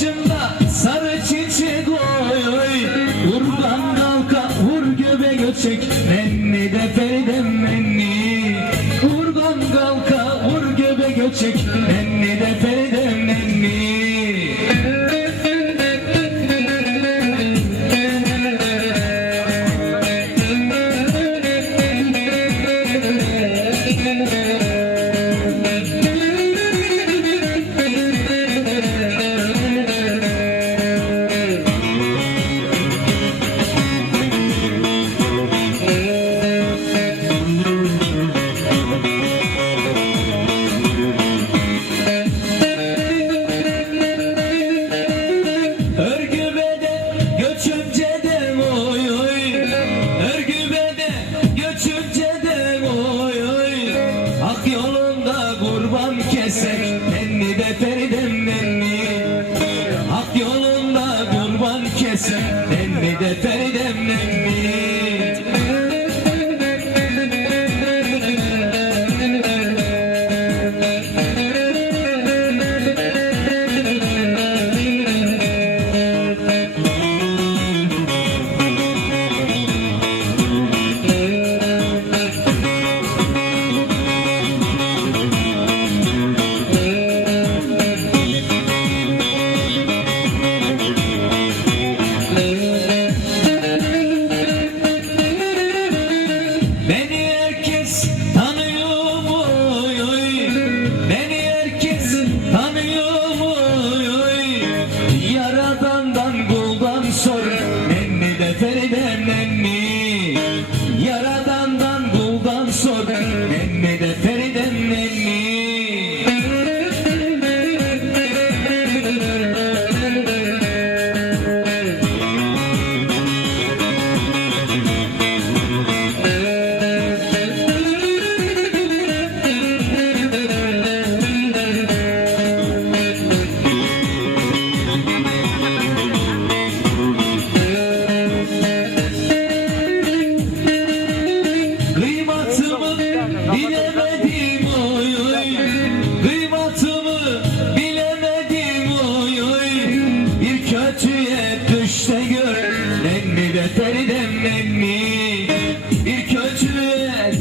başında sarı çiçek oy Vurdan dalga vur göbe göçek. Nenni de feridem nenni Vurdan dalga vur göbe göçek. Nenni kesek Nenni de feridem nenni Nenni Yaradandan kuldan sor Nenni de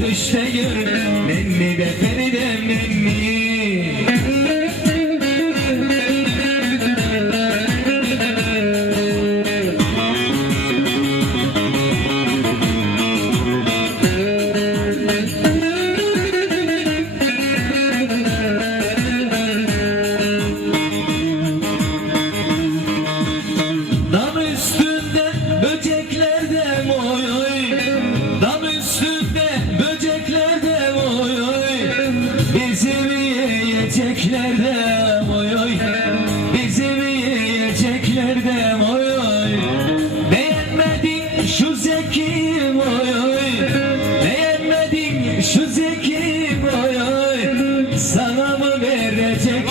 düşte gör Nenni de feridem nenni Bizim yiyeceklerde oy oy. Yiyeceklerde oy oy. Beğenmedin şu zekim oy oy. Beğenmedin şu zekim oy. Sana mı verecek